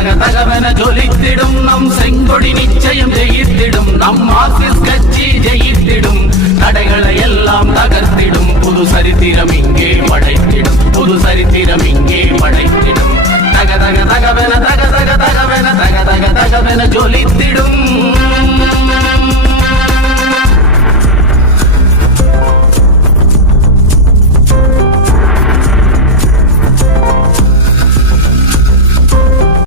தக தகவென ஜொலித்திடும் நம் செங்கொடி நிச்சயம் ஜெயித்திடும் நம் மார்க்சிஸ்ட் கட்சி ஜெயித்திடும் தடைகளை எல்லாம் தகர்த்திடும் புது சரித்திரம் இங்கே படைத்திடும் புது சரித்திரம் இங்கே படைத்திடும் தக தக தகவென